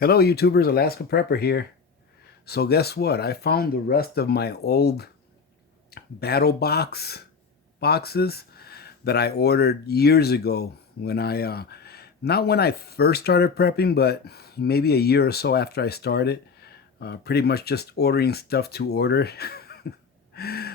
Hello YouTubers, Alaska Prepper here. So guess what? I found the rest of my old battle boxes that I ordered years ago when not when I first started prepping, but maybe a year or so after I started. Pretty much just ordering stuff to order.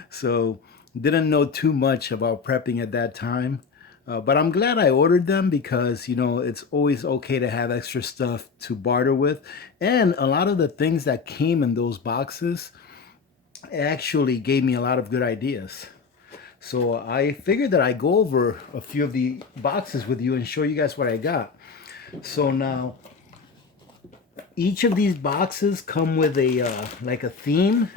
So didn't know too much about prepping at that time. But I'm glad I ordered them because, it's always okay to have extra stuff to barter with. And a lot of the things that came in those boxes actually gave me a lot of good ideas. So I figured that I go over a few of the boxes with you and show you guys what I got. So now each of these boxes come with a like a theme,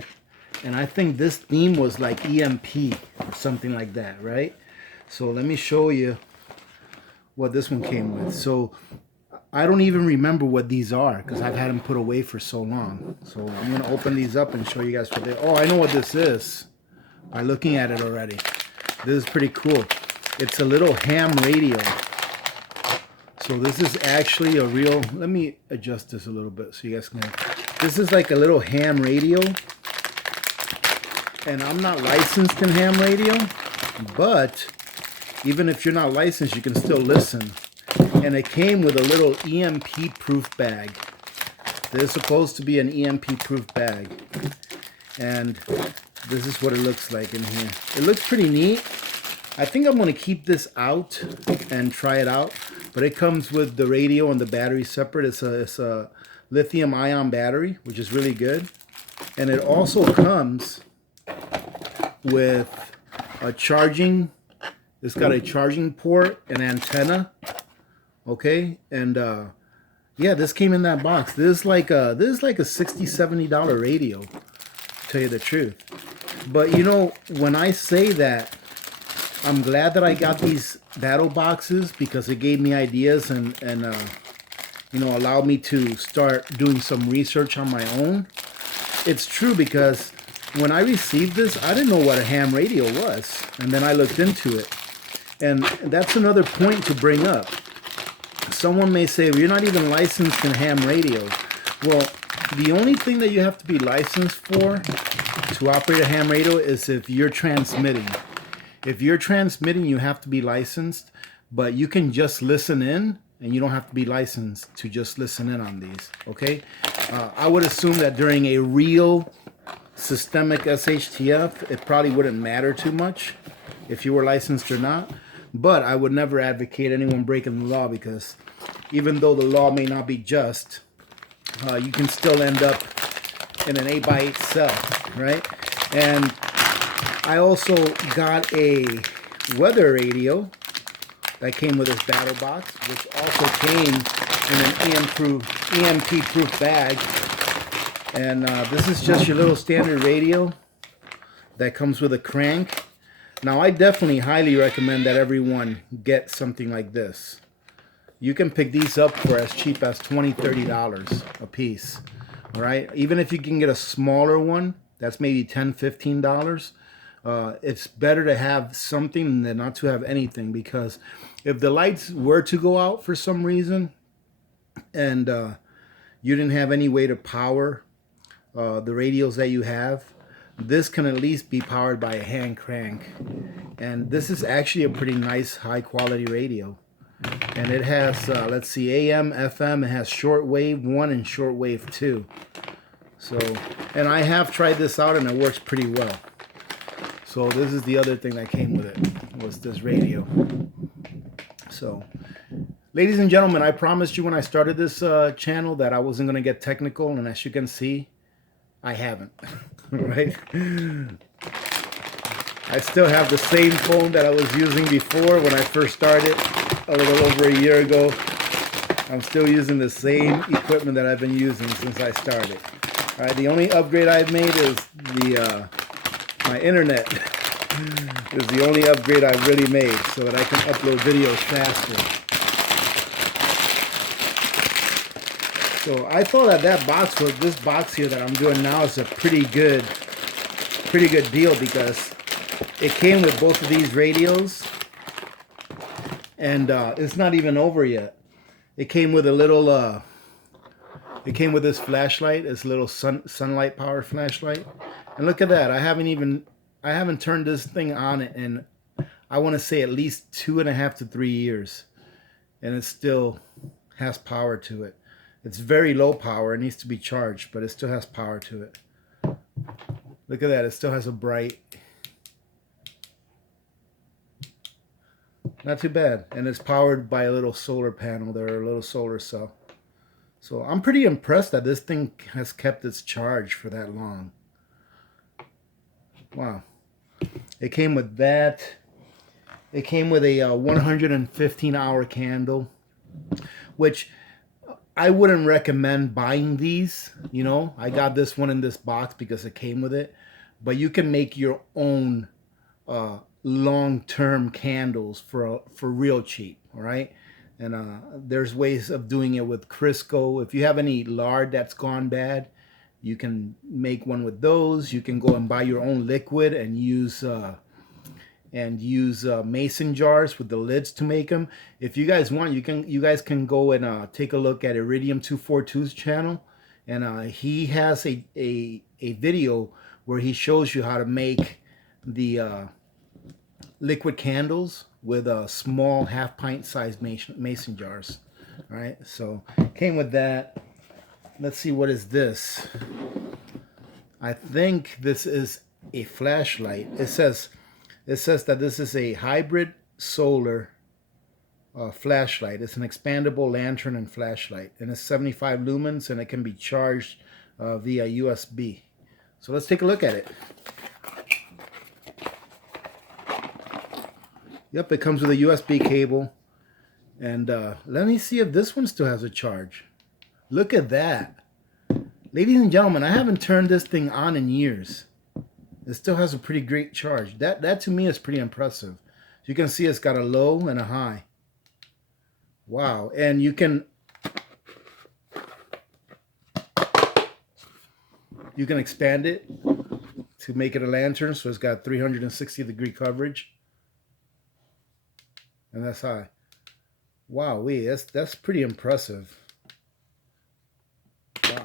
and I think this theme was like EMP or something like that, right? So let me show you what this one came with. So I don't even remember what these are because I've had them put away for so long. So I'm going to open these up and show you guys what they are. Oh, I know what this is by looking at it already. This is pretty cool. It's a little ham radio. So this is actually a real, let me adjust this a little bit so you guys can, this is like a little ham radio. And I'm not licensed in ham radio, but even if you're not licensed, you can still listen. And it came with a little EMP proof bag. There's supposed to be an EMP proof bag. And this is what it looks like in here. It looks pretty neat. I think I'm going to keep this out and try it out. But it comes with the radio and the battery separate. It's a lithium ion battery, which is really good. And it also comes with a charging. It's got a charging port, an antenna. Okay, and yeah, this came in that box. This is like a $60-$70 radio, to tell you the truth. But when I say that, I'm glad that I got these battle boxes because it gave me ideas and allowed me to start doing some research on my own. It's true because when I received this, I didn't know what a ham radio was, and then I looked into it. And that's another point to bring up. Someone may say, well, you're not even licensed in ham radio. Well, the only thing that you have to be licensed for to operate a ham radio is if you're transmitting. If you're transmitting, you have to be licensed, but you can just listen in, and you don't have to be licensed to just listen in on these, okay? I would assume that during a real systemic SHTF, it probably wouldn't matter too much if you were licensed or not. But I would never advocate anyone breaking the law because even though the law may not be just, you can still end up in an 8x8 cell, right? And I also got a weather radio that came with this battle box, which also came in an EMP proof bag. And this is just your little standard radio that comes with a crank. Now, I definitely highly recommend that everyone get something like this. You can pick these up for as cheap as $20, $30 a piece. All right? Even if you can get a smaller one, that's maybe $10, $15. It's better to have something than not to have anything, because if the lights were to go out for some reason and you didn't have any way to power the radios that you have, this can at least be powered by a hand crank. And this is actually a pretty nice high quality radio. And it has, let's see, AM, FM, it has shortwave 1 and shortwave 2. So, and I have tried this out and it works pretty well. So this is the other thing that came with it, was this radio. So, ladies and gentlemen, I promised you when I started this channel that I wasn't going to get technical, and as you can see, I haven't. Right? I still have the same phone that I was using before when I first started a little over a year ago. I'm still using the same equipment that I've been using since I started. All right, the only upgrade I've made is my internet is the only upgrade I've really made so that I can upload videos faster. So I thought that box, this box here that I'm doing now, is a pretty good deal because it came with both of these radios, and it's not even over yet. It came with a little It came with this flashlight, this little sunlight powered flashlight. And look at that. I haven't turned this thing on in, I want to say, at least 2.5 to 3 years. And it still has power to it. It's very low power. It needs to be charged, but it still has power to it. Look at that. It still has a bright. Not too bad. And it's powered by a little solar panel there, a little solar cell. So I'm pretty impressed that this thing has kept its charge for that long. Wow. It came with that. It came with a 115-hour candle, which I wouldn't recommend buying these. You know, I got this one in this box because it came with it. But you can make your own long-term candles for real cheap, all right? And there's ways of doing it with Crisco. If you have any lard that's gone bad, you can make one with those. You can go and buy your own liquid and use mason jars with the lids to make them. If you guys want, you guys can go and take a look at Iridium 242's channel, and he has a video where he shows you how to make the liquid candles with small half-pint sized mason jars. All right, so came with that. Let's see, what is this? I think this is a flashlight. It says that this is a hybrid solar flashlight. It's an expandable lantern and flashlight, and it's 75 lumens, and it can be charged via USB. So let's take a look at it. Yep, it comes with a USB cable. And let me see if this one still has a charge. Look at that. Ladies and gentlemen, I haven't turned this thing on in years. It still has a pretty great charge. That to me is pretty impressive. You can see it's got a low and a high. Wow. And you can expand it to make it a lantern, so it's got 360-degree coverage. And that's high. Wow, that's pretty impressive. Wow.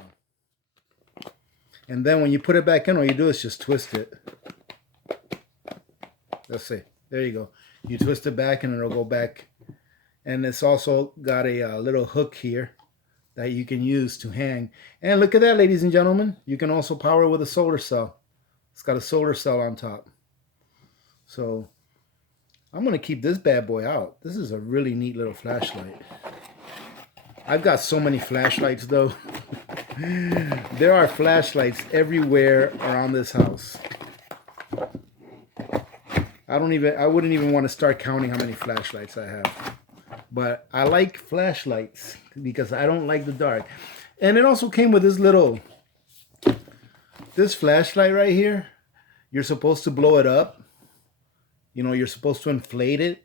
And then when you put it back in, all you do is just twist it. Let's see. There you go. You twist it back and it'll go back. And it's also got a little hook here that you can use to hang. And look at that, ladies and gentlemen. You can also power it with a solar cell. It's got a solar cell on top. So I'm going to keep this bad boy out. This is a really neat little flashlight. I've got so many flashlights though. There are flashlights everywhere around this house. I wouldn't even want to start counting how many flashlights I have. But I like flashlights because I don't like the dark. And it also came with this flashlight right here. You're supposed to blow it up. You know, you're supposed to inflate it,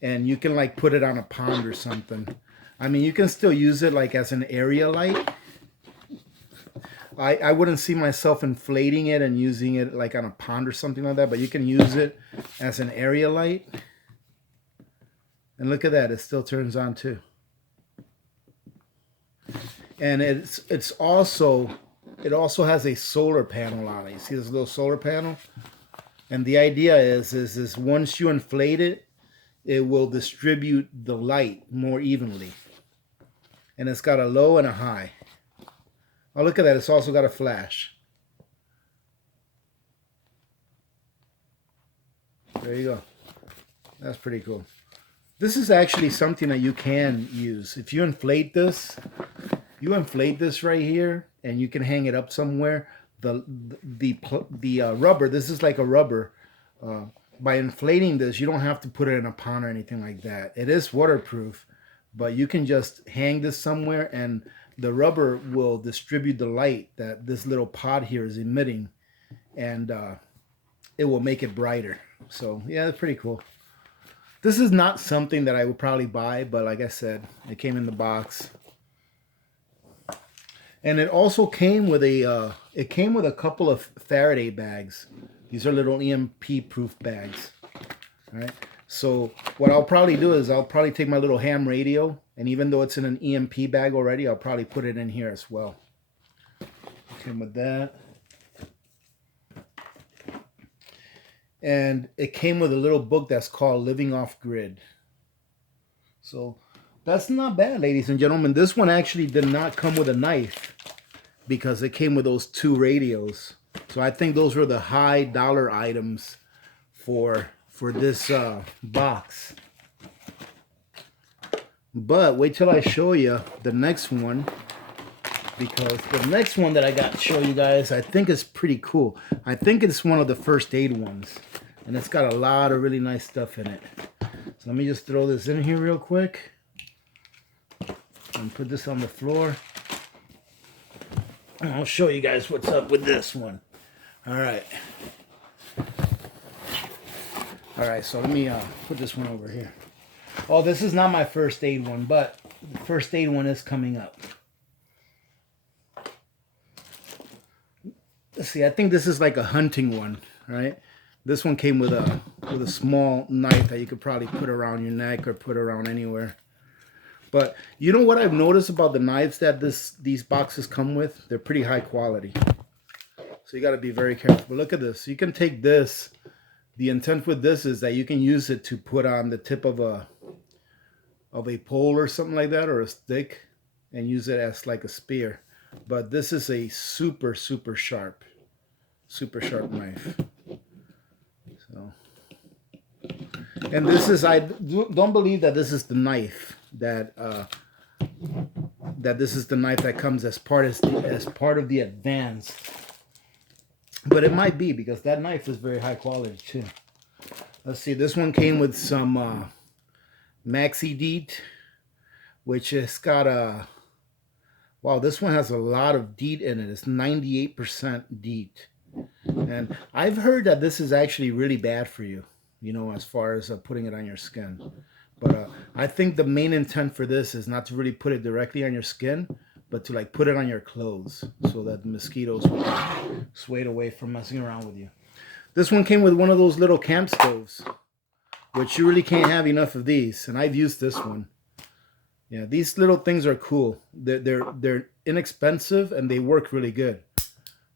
and you can like put it on a pond or something. I mean, you can still use it like as an area light. I wouldn't see myself inflating it and using it like on a pond or something like that, but you can use it as an area light. And look at that, it still turns on too. And it also has a solar panel on it. You see this little solar panel? And the idea is once you inflate it, it will distribute the light more evenly. And it's got a low and a high. Oh, look at that. It's also got a flash. There you go. That's pretty cool. This is actually something that you can use. If you inflate this right here, and you can hang it up somewhere. The rubber, this is like a rubber. By inflating this, you don't have to put it in a pond or anything like that. It is waterproof, but you can just hang this somewhere, and the rubber will distribute the light that this little pod here is emitting, and it will make it brighter. So yeah, it's pretty cool. This is not something that I would probably buy, but like I said, it came in the box. And it also came with a couple of Faraday bags. These are little EMP proof bags. All right. So what I'll probably do is I'll probably take my little ham radio And even though it's in an EMP bag already, I'll probably put it in here as well. Okay, with that. And it came with a little book that's called Living Off Grid. So that's not bad, ladies and gentlemen. This one actually did not come with a knife because it came with those 2 radios. So I think those were the high dollar items for this box. But wait till I show you the next one, because the next one that I got to show you guys, I think is pretty cool. I think it's one of the first aid ones, and it's got a lot of really nice stuff in it. So let me just throw this in here real quick and put this on the floor. And I'll show you guys what's up with this one. All right. All right, so let me put this one over here. Oh, this is not my first aid one, but the first aid one is coming up. Let's see, I think this is like a hunting one, right? This one came with a small knife that you could probably put around your neck or put around anywhere. But you know what I've noticed about the knives that these boxes come with? They're pretty high quality. So you got to be very careful. But look at this. You can take this. The intent with this is that you can use it to put on the tip of a pole or something like that, or a stick, and use it as like a spear. But this is a super sharp knife. So, and this is, I don't believe that this is the knife that this is the knife that comes as part of the advanced. But it might be, because that knife is very high quality too. Let's see, this one came with some Maxi DEET, which has got a, wow, this one has a lot of DEET in it. It's 98% DEET. And I've heard that this is actually really bad for you, you know, as far as putting it on your skin. But I think the main intent for this is not to really put it directly on your skin, but to like put it on your clothes so that the mosquitoes will be swayed away from messing around with you. This one came with one of those little camp stoves, which you really can't have enough of these. And I've used this one. Yeah, these little things are cool. They're inexpensive and they work really good.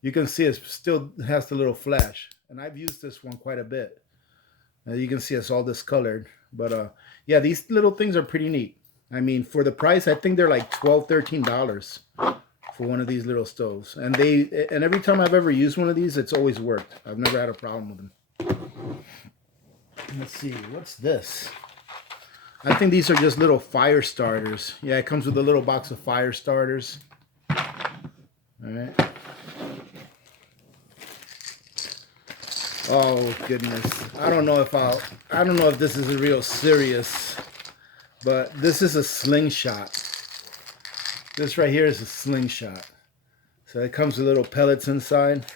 You can see it still has the little flash. And I've used this one quite a bit. You can see it's all discolored. But yeah, these little things are pretty neat. I mean, for the price, I think they're like $12, $13 for one of these little stoves. And every time I've ever used one of these, it's always worked. I've never had a problem with them. Let's see, what's this? I think these are just little fire starters. Yeah, it comes with a little box of fire starters. All right. Oh goodness, I don't know if this is a real serious, but this is a slingshot. This right here is a slingshot. So it comes with little pellets inside,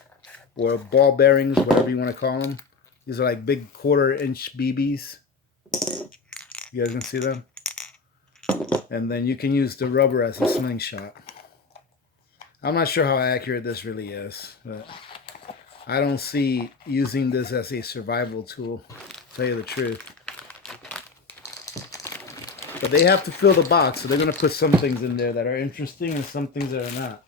or ball bearings, whatever you want to call them. These are like big 1/4-inch BBs. You guys can see them? And then you can use the rubber as a slingshot. I'm not sure how accurate this really is, but I don't see using this as a survival tool, to tell you the truth. But they have to fill the box, so they're going to put some things in there that are interesting and some things that are not.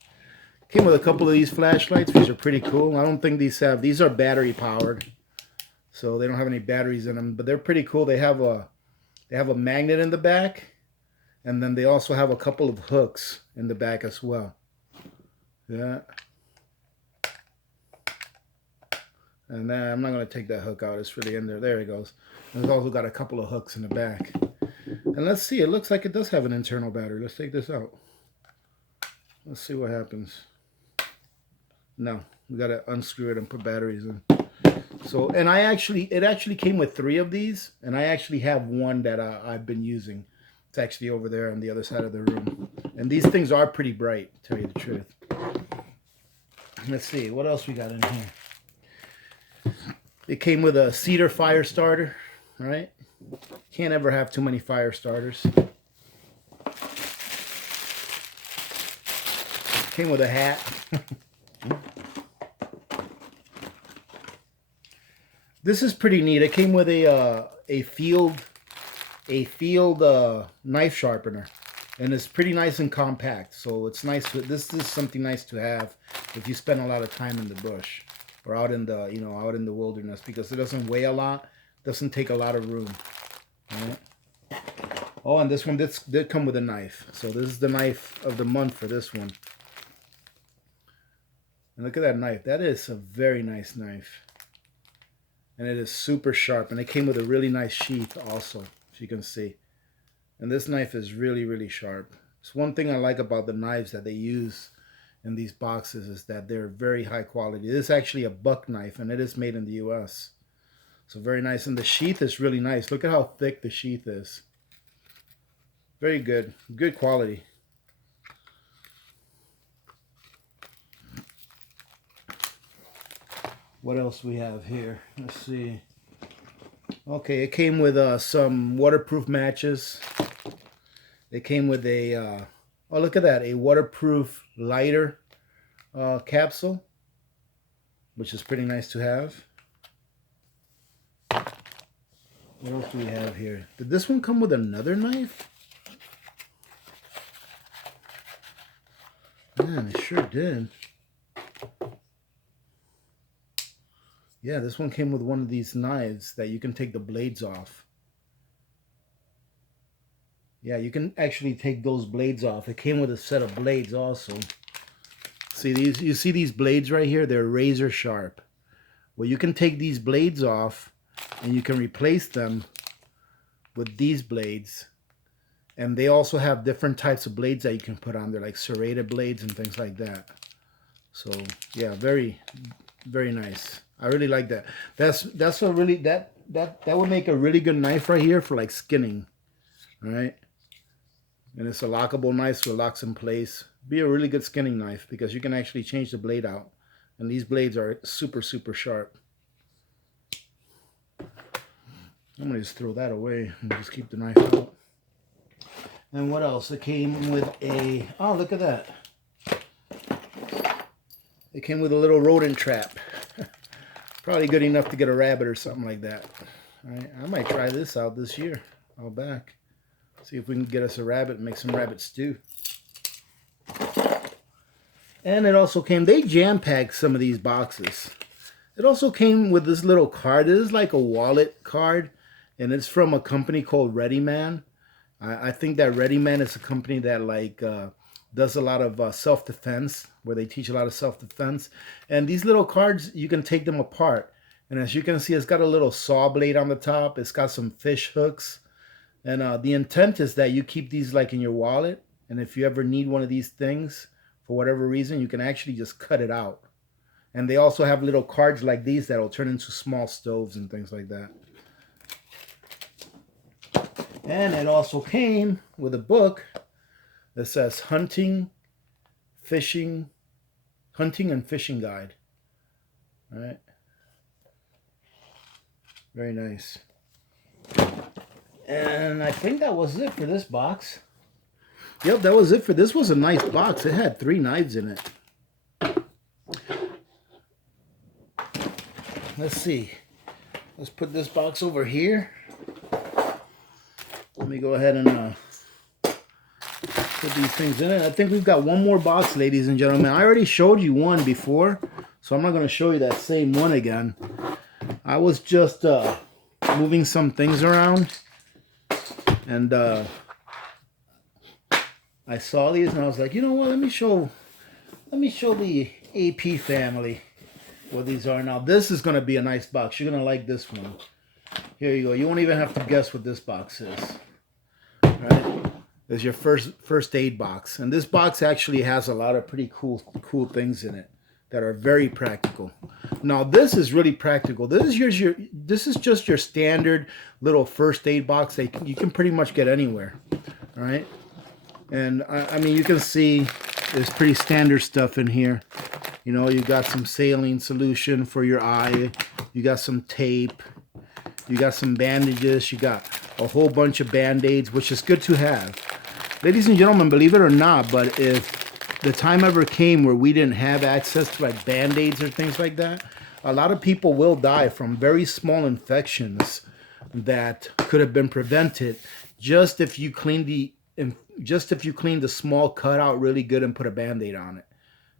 Came with a couple of these flashlights, which are pretty cool. I don't think these are battery powered, so they don't have any batteries in them, but they're pretty cool. They have a magnet in the back, and then they also have a couple of hooks in the back as well. Yeah. And then I'm not going to take that hook out. It's really in there. There it goes. And it's also got a couple of hooks in the back. And let's see. It looks like it does have an internal battery. Let's take this out. Let's see what happens. No. We got to unscrew it and put batteries in. So, and it actually came with 3 of these. And I actually have one that I've been using. It's actually over there on the other side of the room. And these things are pretty bright, to tell you the truth. Let's see. What else we got in here? It came with a cedar fire starter, right? Can't ever have too many fire starters. Came with a hat. This is pretty neat. It came with a field knife sharpener. And it's pretty nice and compact. So it's nice. This is something nice to have if you spend a lot of time in the bush or out in the, out in the wilderness, because it doesn't weigh a lot, doesn't take a lot of room. All right. Oh, and this one did come with a knife. So this is the knife of the month for this one. And look at that knife. That is a very nice knife. And it is super sharp. And it came with a really nice sheath also, as you can see. And this knife is really, really sharp. It's one thing I like about the knives that they use in these boxes is that they're very high quality. This is actually a buck knife, and it is made in the US. So very nice. And the sheath is really nice. Look at how thick the sheath is. Very good. Good quality. What else we have here? Let's see. Okay, it came with some waterproof matches. It came with a, oh, look at that, a waterproof lighter capsule, which is pretty nice to have. What else do we have here? Did this one come with another knife? Man, it sure did. Yeah, this one came with one of these knives that you can take the blades off. Yeah, you can actually take those blades off. It came with a set of blades also. See these? You see these blades right here? They're razor sharp. Well, you can take these blades off and you can replace them with these blades. And they also have different types of blades that you can put on there, like serrated blades and things like that. So yeah, very, very nice. I really like that. That's a really that would make a really good knife right here for like skinning. All right. And it's a lockable knife, so it locks in place. Be a really good skinning knife because you can actually change the blade out. And these blades are super, super sharp. I'm going to just throw that away and just keep the knife out. And what else? It came with a, oh, look at that. It came with a little rodent trap. Probably good enough to get a rabbit or something like that. All right, I might try this out this year. Out back. See if we can get us a rabbit and make some rabbit stew. And it also came, they jam-packed some of these boxes. It also came with this little card. This is like a wallet card, and it's from a company called Ready Man. I think that Ready Man is a company that like does a lot of self-defense, where they teach a lot of self-defense. And these little cards, you can take them apart. And as you can see, it's got a little saw blade on the top. It's got some fish hooks. And the intent is that you keep these like in your wallet. And if you ever need one of these things, for whatever reason, you can actually just cut it out. And they also have little cards like these that will turn into small stoves and things like that. And it also came with a book that says Hunting and Fishing Guide. All right. Very nice. And I think that was it for this box. Yep, that was it for this. Was a nice box. It had 3 knives in it. Let's see. Let's put this box over here. Let me go ahead and put these things in it. I think we've got one more box, ladies and gentlemen. I already showed you one before, so I'm not going to show you that same one again. I was just moving some things around, and I saw these, and I was like, you know what? Let me show the AP family what these are. Now, this is going to be a nice box. You're going to like this one. Here you go. You won't even have to guess what this box is. All right? There's your first aid box. And this box actually has a lot of pretty cool things in it that are very practical. Now, this is really practical. This is just your standard little first aid box that you can pretty much get anywhere. All right? And I mean, you can see there's pretty standard stuff in here. You know, you got some saline solution for your eye. You got some tape. You got some bandages. You got a whole bunch of Band-Aids, which is good to have. Ladies and gentlemen, believe it or not, but if the time ever came where we didn't have access to like Band-Aids or things like that, a lot of people will die from very small infections that could have been prevented just if you clean if you clean the small cut out really good and put a Band-Aid on it.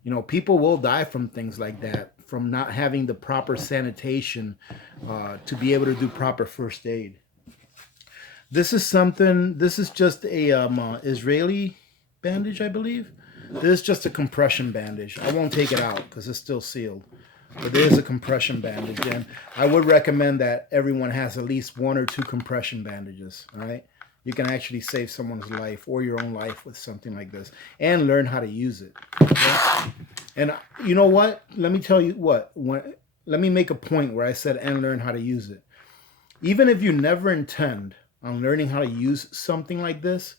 You know, people will die from things like that, from not having the proper sanitation to be able to do proper first aid. This is something. This is just a Israeli bandage, I believe. This is just a compression bandage. I won't take it out because it's still sealed. But there is a compression bandage, and I would recommend that everyone has at least 1 or 2 compression bandages. All right, you can actually save someone's life or your own life with something like this, and learn how to use it. Okay? And you know what? Let me tell you what. Let me make a point where I said and learn how to use it. Even if you never intend on learning how to use something like this,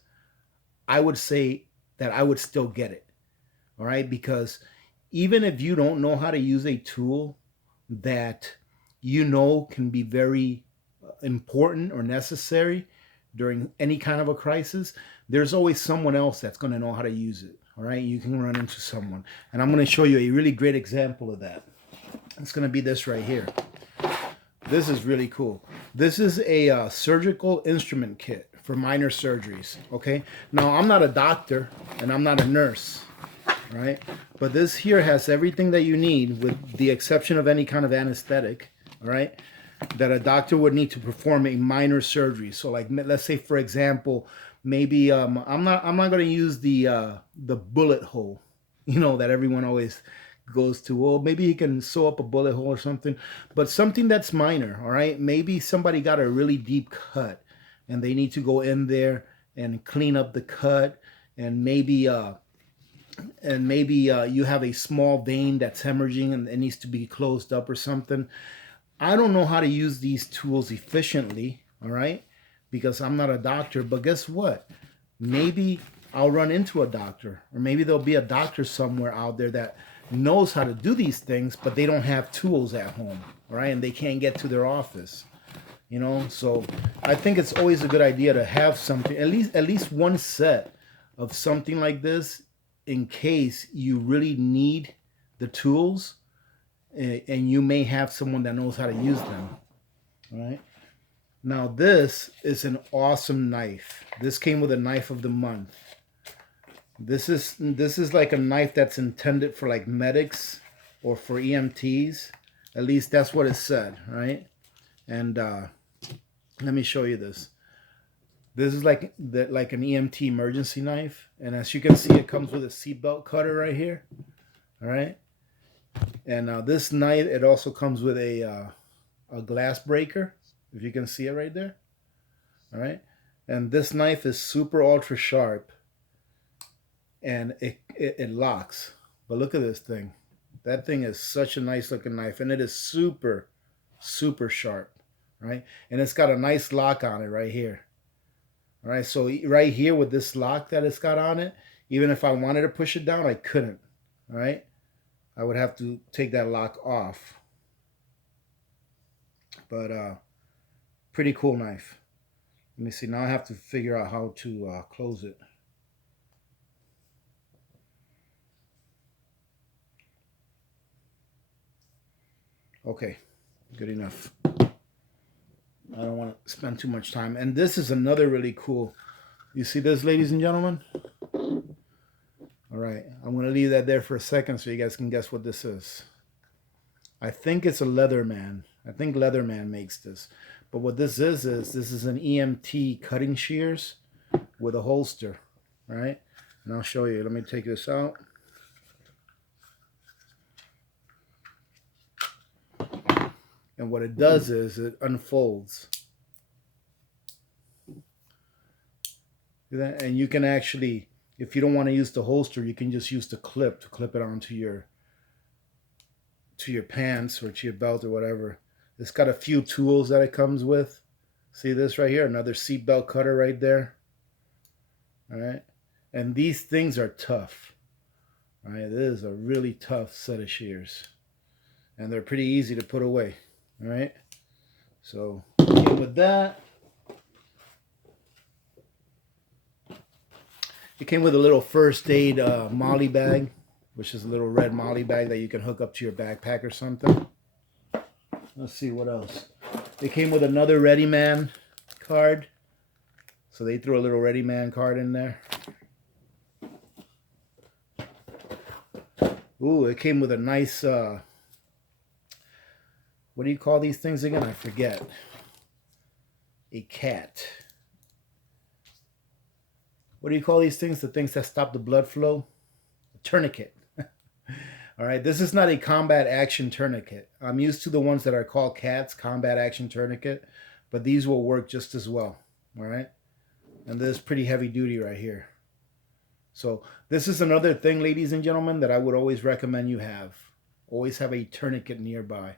I would say that I would still get it. All right, because even if you don't know how to use a tool that you know can be very important or necessary during any kind of a crisis, there's always someone else that's going to know how to use it. All right, you can run into someone. And I'm going to show you a really great example of that. It's going to be this right here. This is really cool. This is a surgical instrument kit for minor surgeries. Okay, now I'm not a doctor and I'm not a nurse. Right, but this here has everything that you need, with the exception of any kind of anesthetic. All right, that a doctor would need to perform a minor surgery. So, like, let's say, for example, maybe I'm not going to use the bullet hole, you know, that everyone always goes to. Well, maybe he can sew up a bullet hole or something, but something that's minor. All right, maybe somebody got a really deep cut, and they need to go in there and clean up the cut, and maybe you have a small vein that's hemorrhaging and it needs to be closed up or something. I don't know how to use these tools efficiently, all right, because I'm not a doctor. But guess what? Maybe I'll run into a doctor, or maybe there'll be a doctor somewhere out there that knows how to do these things, but they don't have tools at home, all right, and they can't get to their office. You know, so I think it's always a good idea to have something, at least one set of something like this, in case you really need the tools and you may have someone that knows how to use them. All right. Now this is an awesome knife. This came with a knife of the month. This is like a knife that's intended for like medics or for EMTs. At least that's what it said, right? And let me show you this. This is like an EMT emergency knife, and as you can see, it comes with a seatbelt cutter right here. All right, and this knife, it also comes with a glass breaker, if you can see it right there. All right, and this knife is super ultra sharp, and it locks. But look at this thing. That thing is such a nice looking knife, and it is super sharp, right? And it's got a nice lock on it right here. All right, so right here with this lock that it's got on it, even if I wanted to push it down, I couldn't. All right, I would have to take that lock off. But pretty cool knife. Let me see. Now I have to figure out how to close it. Okay, good enough. I don't want to spend too much time. And this is another really cool. You see this, ladies and gentlemen? All right, I'm going to leave that there for a second so you guys can guess what this is. I think it's a Leatherman. I think Leatherman makes this. But what this is this is an EMT cutting shears with a holster, right? And I'll show you. Let me take this out. And what it does is it unfolds. And you can actually, if you don't want to use the holster, you can just use the clip to clip it onto your pants or to your belt or whatever. It's got a few tools that it comes with. See this right here? Another seatbelt cutter right there. All right. And these things are tough. All right. This is a really tough set of shears. And they're pretty easy to put away. All right. So with that, it came with a little first aid molly bag, which is a little red molly bag that you can hook up to your backpack or something. Let's see what else. It came with another Ready Man card. So they threw a little Ready Man card in there. Ooh, it came with a nice, what do you call these things again? I forget. A cat. What do you call these things? The things that stop the blood flow? A tourniquet. All right, this is not a combat action tourniquet. I'm used to the ones that are called CATs, combat action tourniquet, but these will work just as well. All right, and this is pretty heavy duty right here. So this is another thing, ladies and gentlemen, that I would always recommend you have. Always have a tourniquet nearby.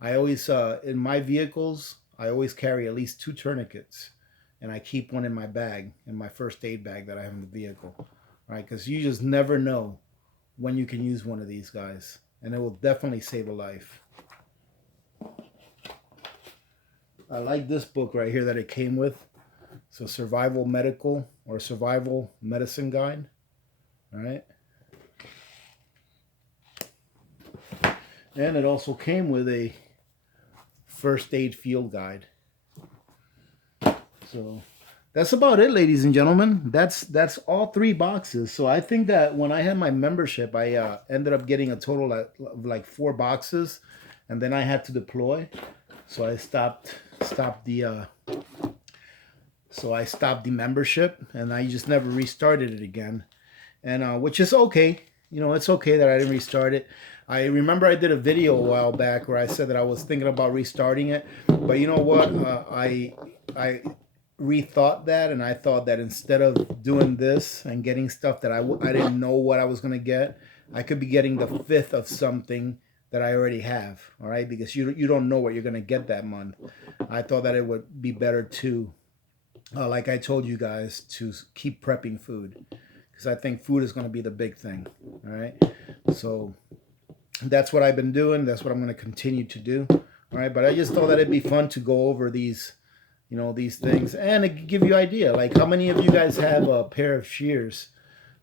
I always, in my vehicles, I always carry at least 2 tourniquets, and I keep one in my bag, in my first aid bag that I have in the vehicle, right? Because you just never know when you can use one of these guys, and it will definitely save a life. I like this book right here that it came with. It's a survival medical or survival medicine guide. All right. And it also came with a first aid field guide. So that's about it, ladies and gentlemen. That's all 3 boxes. So I think that when I had my membership, I ended up getting a total of like 4 boxes, and then I had to deploy. So I stopped the membership, and I just never restarted it again. And which is okay. You know, it's okay that I didn't restart it. I remember I did a video a while back where I said that I was thinking about restarting it, but you know what? I rethought that, and I thought that instead of doing this and getting stuff that I didn't know what I was going to get, I could be getting the 5th of something that I already have, all right? Because you don't know what you're going to get that month. I thought that it would be better to, like I told you guys, to keep prepping food, because I think food is going to be the big thing, all right? So that's what I've been doing. That's what I'm going to continue to do, all right? But I just thought that it'd be fun to go over these, you know, these things, and it could give you an idea. Like, how many of you guys have a pair of shears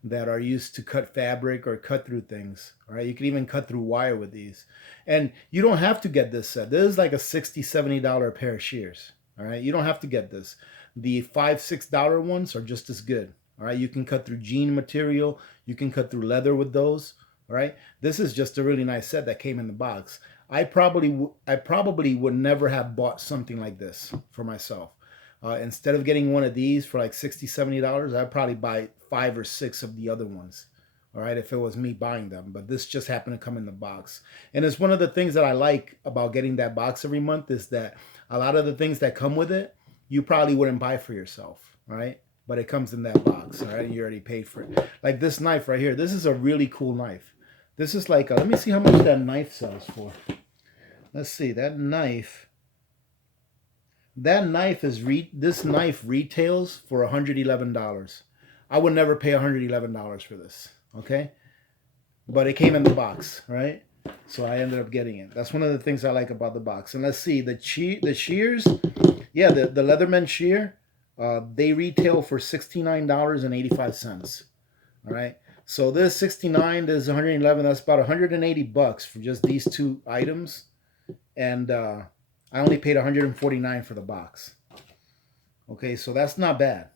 that are used to cut fabric or cut through things, right? You can even cut through wire with these. And you don't have to get this set. This is like a $60, $70 pair of shears, all right? You don't have to get this. The $5, $6 ones are just as good, all right? You can cut through jean material. You can cut through leather with those, all right? This is just a really nice set that came in the box. I probably would never have bought something like this for myself. Instead of getting one of these for like $60, $70, I'd probably buy 5 or 6 of the other ones, all right, if it was me buying them. But this just happened to come in the box. And it's one of the things that I like about getting that box every month, is that a lot of the things that come with it, you probably wouldn't buy for yourself, right? But it comes in that box, all right? You already paid for it. Like this knife right here. This is a really cool knife. This is like, let me see how much that knife sells for. Let's see, that knife this knife retails for $111. I would never pay $111 for this, okay? But it came in the box, right? So I ended up getting it. That's one of the things I like about the box. And let's see, the shears, yeah, the Leatherman shear, they retail for $69.85, all right? So this 69, this 111, that's about $180 for just these 2 items. And I only paid $149 for the box. Okay, so that's not bad.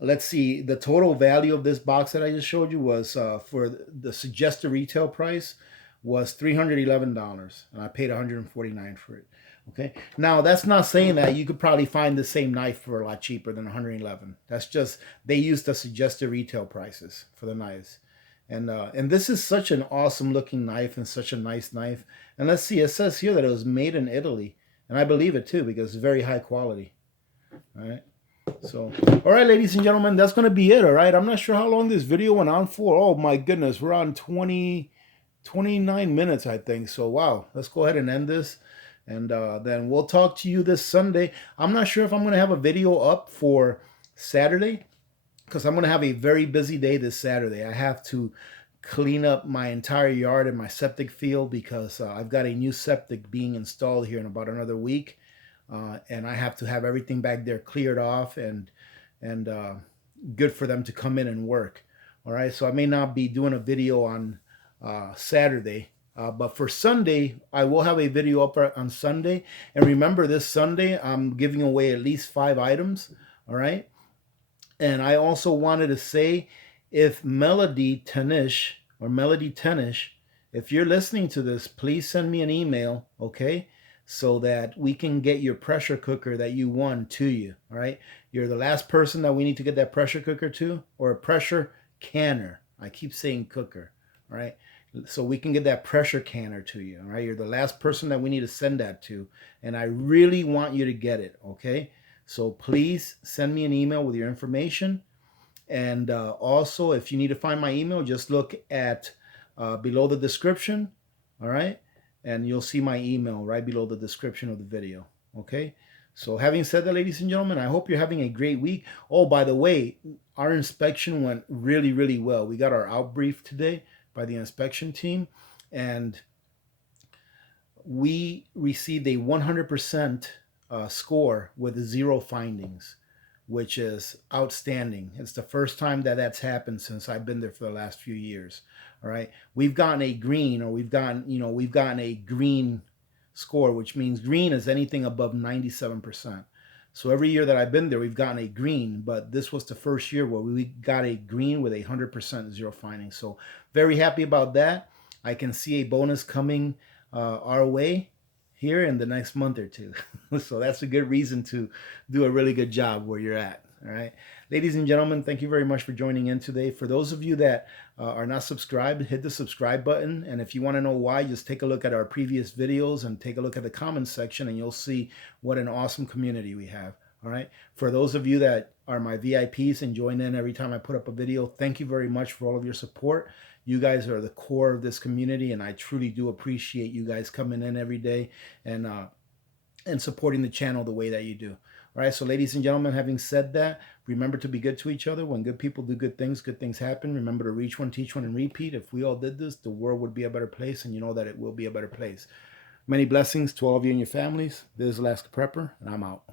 Let's see, the total value of this box that I just showed you was, for the suggested retail price, was $311, and I paid $149 for it. Okay, now that's not saying that you could probably find the same knife for a lot cheaper than $111. That's just, they used the suggested retail prices for the knives. And this is such an awesome looking knife, and such a nice knife. And let's see, it says here that it was made in Italy, and I believe it too, because it's very high quality. All right. So, all right, ladies and gentlemen, that's going to be it. All right. I'm not sure how long this video went on for. Oh my goodness. We're on 29 minutes, I think. So, wow, let's go ahead and end this. And then we'll talk to you this Sunday. I'm not sure if I'm going to have a video up for Saturday, because I'm going to have a very busy day this Saturday. I have to clean up my entire yard and my septic field, because I've got a new septic being installed here in about another week. And I have to have everything back there cleared off and good for them to come in and work. All right, so I may not be doing a video on Saturday, but for Sunday, I will have a video up on Sunday. And remember, this Sunday, I'm giving away at least 5 items, all right? And I also wanted to say, if Melody Tanish, or Melody Tennish, if you're listening to this, please send me an email, okay? So that we can get your pressure cooker that you won to you, all right? You're the last person that we need to get that pressure cooker to, or a pressure canner. I keep saying cooker, all right? So we can get that pressure canner to you, all right? You're the last person that we need to send that to, and I really want you to get it, okay? So please send me an email with your information. And also, if you need to find my email, just look at below the description, all right? And you'll see my email right below the description of the video, okay? So having said that, ladies and gentlemen, I hope you're having a great week. Oh, by the way, our inspection went really, really well. We got our outbrief today by the inspection team, and we received a 100% score with 0 findings, which is outstanding. It's the first time that that's happened since I've been there for the last few years. All right, we've gotten a green, or we've gotten a green score, which means green is anything above 97%. So every year that I've been there, we've gotten a green, but this was the first year where we got a green with 100% 0 findings. So very happy about that. I can see a bonus coming our way here in the next month or two. So that's a good reason to do a really good job where you're at. All right. Ladies and gentlemen, thank you very much for joining in today. For those of you that are not subscribed, hit the subscribe button. And if you want to know why, just take a look at our previous videos and take a look at the comments section, and you'll see what an awesome community we have. All right. For those of you that are my VIPs and join in every time I put up a video, thank you very much for all of your support. You guys are the core of this community, and I truly do appreciate you guys coming in every day and supporting the channel the way that you do. All right, so ladies and gentlemen, having said that, remember to be good to each other. When good people do good things happen. Remember to reach one, teach one, and repeat. If we all did this, the world would be a better place, and you know that it will be a better place. Many blessings to all of you and your families. This is Alaska Prepper, and I'm out.